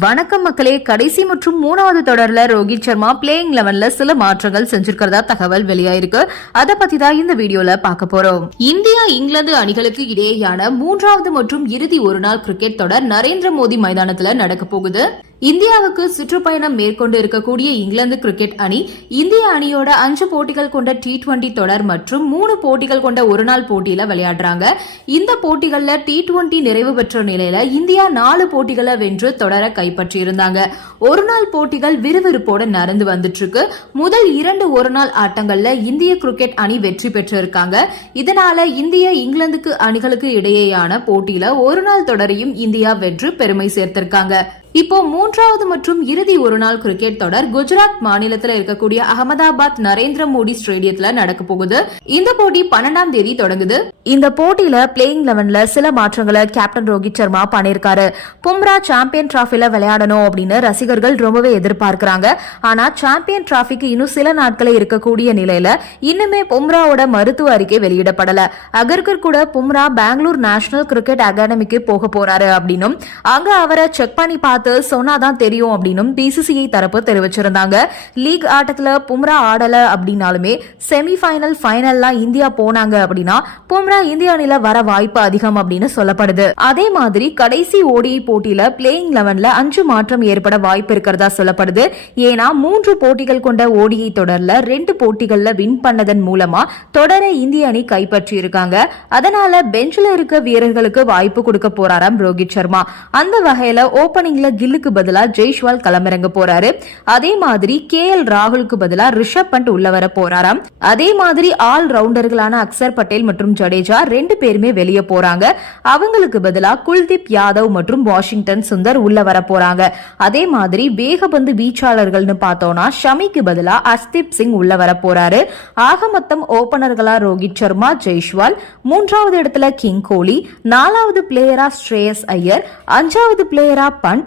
வணக்கம் மக்களே. கடைசி மற்றும் மூணாவது தொடர்ல ரோஹித் சர்மா பிளேயிங் லெவன்ல சில மாற்றங்கள் செஞ்சிருக்கிறதா தகவல் வெளியாயிருக்கு. அதை பத்தி தான் இந்த வீடியோல பார்க்க போறோம். இந்தியா இங்கிலாந்து அணிகளுக்கு இடையேயான மூன்றாவது மற்றும் இறுதி ஒருநாள் கிரிக்கெட் தொடர் நரேந்திர மோடி மைதானத்துல நடக்க போகுது. இந்தியாவுக்கு சுற்றுப்பயணம் மேற்கொண்டு இருக்கக்கூடிய இங்கிலாந்து கிரிக்கெட் அணி இந்திய அணியோட அஞ்சு போட்டிகள் கொண்ட டி டுவெண்டி தொடர் மற்றும் மூணு போட்டிகள் கொண்ட ஒருநாள் போட்டியில விளையாடுறாங்க. இந்த போட்டிகள்ல டி டுவெண்டி நிறைவு பெற்ற நிலையில இந்தியா நாலு போட்டிகளை வென்று தொடர கைப்பற்றியிருந்தாங்க. ஒருநாள் போட்டிகள் விறுவிறுப்போட நடந்து வந்துட்டு இருக்கு முதல் இரண்டு ஒருநாள் ஆட்டங்கள்ல இந்திய கிரிக்கெட் அணி வெற்றி பெற்றிருக்காங்க. இதனால இந்திய இங்கிலாந்துக்கு அணிகளுக்கு இடையேயான போட்டியில ஒருநாள் தொடரையும் இந்தியா வென்று பெருமை சேர்த்திருக்காங்க. இப்போ மூன்றாவது மற்றும் இறுதி ஒருநாள் கிரிக்கெட் தொடர் குஜராத் மாநிலத்தில் இருக்கக்கூடிய அகமதாபாத் நரேந்திர மோடி ஸ்டேடியத்துல நடக்க போகுது. இந்த போட்டி பன்னெண்டாம் தேதி தொடங்குது. இந்த போட்டியில பிளேயிங் லெவன்ல சில மாற்றங்களை கேப்டன் ரோஹித் சர்மா பண்ணிருக்காரு பும்ரா சாம்பியன் டிராஃபில விளையாடணும் அப்படின்னு ரசிகர்கள் ரொம்பவே எதிர்பார்க்கிறாங்க. ஆனா சாம்பியன் டிராஃபிக்கு இன்னும் சில நாட்களே இருக்கக்கூடிய நிலையில இன்னுமே பும்ராவோட மருத்துவ அறிக்கை வெளியிடப்படல. அகர்கர் கூட பும்ரா பெங்களூர் நேஷனல் கிரிக்கெட் அகாடமிக்கு போக போறாரு அப்படின்னும் அங்க அவரை செக் பண்ணி பார்த்து சொன்னாதான் தெரியும் அப்படின்னும் பிசிசிஐ தரப்பு தெரிவிச்சிருந்தாங்க. லீக் ஆட்டத்துல பும்ரா ஆடல அப்படின்னாலுமே செமிஃபைனல் ஃபைனல்லாம் இந்தியா போனாங்க அப்படின்னா பும்ரா இந்திய அணில வர வாய்ப்பு அதிகம் அப்படின்னு சொல்லப்படுது. அதே மாதிரி கடைசி ஓடிஐ போட்டியில பிளேயிங் லெவன்ல அஞ்சு மாற்றம் ஏற்பட வாய்ப்பு இருக்கிறதா சொல்லப்படுது. ஏன்னா மூன்று போட்டிகள் கொண்ட ஓடிஐ தொடர்ல ரெண்டு போட்டிகள்ல வின் பண்ணதன் மூலமா தொடரை இந்திய அணி கைப்பற்றி இருக்காங்க அதனால பெஞ்சில் இருக்க வீரர்களுக்கு வாய்ப்பு கொடுக்க போறாராம் ரோஹித் சர்மா. அந்த வகையில ஓபனிங்ல கில்லுக்கு பதிலா ஜெய்ஷ்வால் களமிறங்க போறாரு. அதே மாதிரி கே எல் ராகுலுக்கு பதிலா ரிஷப் பண்ட் உள்ள வர போறாராம். அதே மாதிரி ஆல் ரவுண்டர்களான அக்சர் பட்டேல் மற்றும் ஜடேஜா ரெண்டு பேருமே வெளியே போறாங்க. அவங்களுக்கு பதிலா குல்தீப் யாதவ் மற்றும் வாஷிங்டன் சுந்தர் உள்ள வர போறாங்க. அதே மாதிரி வேகபந்து வீச்சாளர்கள்னு பார்த்தோம்னா ஷமிக்கு பதிலா அஸ்தீப் சிங் உள்ள வர போறாரு. ஆக மொத்தம் ஓபனர்களா ரோஹித் சர்மா ஜெய்ஷ்வால். மூன்றாவது இடத்துல கிங் கோலி. நாலாவது பிளேயரா ஸ்ரேயஸ் ஐயர். அஞ்சாவது பிளேயரா பண்ட்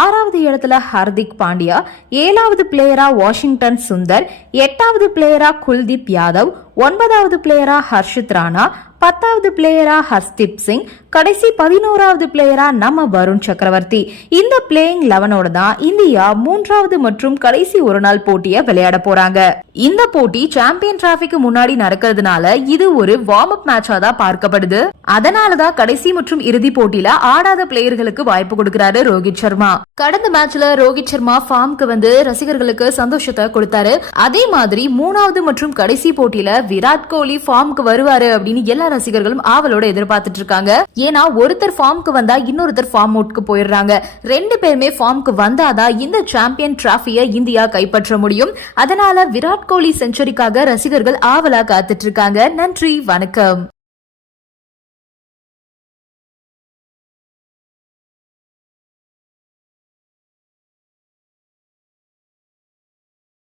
ஆறாவது இடத்துல ஹர்திக் பாண்டியா ஏழாவது பிளேயரா வாஷிங்டன் சுந்தர் எட்டாவது பிளேயரா குல்தீப் யாதவ் ஒன்பதாவது பிளேயரா ஹர்ஷித் ராணா பத்தாவது பிளேயரா ஹர்ஸ்தீப் சிங் கடைசி பதினோராவது பிளேயரா நம்ம வருண் சக்கரவர்த்தி. இந்த பிளேயிங் லெவனோட தான் இந்தியா மூன்றாவது மற்றும் கடைசி ஒரு நாள் போட்டியை விளையாட போறாங்க. இந்த போட்டி சாம்பியன் டிராஃபிக்கு முன்னாடி நடக்கிறதுனால இது ஒரு வார்ம் அப் மேட்சா தான் பார்க்கப்படுது. அதனாலதான் கடைசி மற்றும் இறுதி போட்டியில ஆடாத பிளேயர்களுக்கு வாய்ப்பு கொடுக்கிறாரு ரோஹித் சர்மா. கடந்த மேட்ச்ல ரோஹித் சர்மா ஃபார்ம்க்கு வந்து ரசிகர்களுக்கு சந்தோஷத்தை கொடுத்தாரு. அதே மாதிரி மூணாவது மற்றும் கடைசி போட்டியில விராட் கோலி ஃபார்ம்க்கு வருவாரு அப்படின்னு எல்லா ரசிகர்களும் ஆவலோட எதிர்பார்த்துட்டு இருக்காங்க. ஏன்னா ஒருத்தர் ஃபார்ம்க்கு வந்தா இன்னொருத்தர் ஃபார்ம் அவுட்க்கு போயிடுறாங்க. ரெண்டு பேருமே ஃபார்ம்க்கு வந்தாதான் இந்த சாம்பியன் டிராஃபியை இந்தியா கைப்பற்ற முடியும். அதனால விராட் கோலி செஞ்சுரிக்காக ரசிகர்கள் ஆவலா காத்துட்டு இருக்காங்க. நன்றி வணக்கம்.